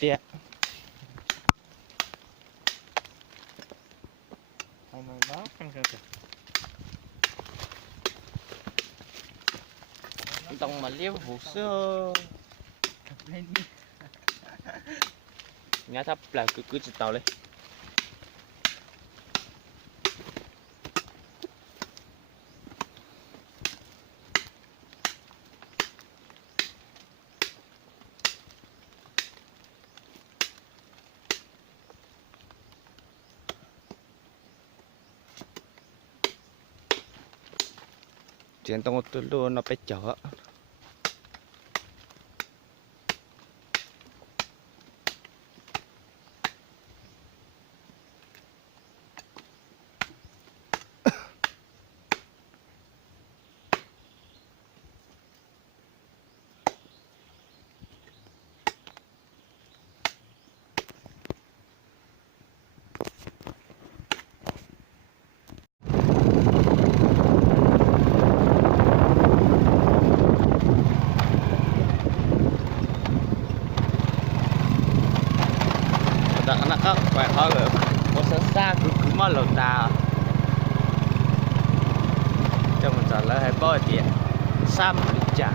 tiệt Hai người đó ăn kìa. tông mà liêu hồ sơ Lên đi. nhá thấp là cứ chỉ tàu lên chuyện tông tôi luôn nó phải chở anak kan kayak hal bosan sa cứ mà lột ta cho mình trả lời hay bao tiền sam đi chả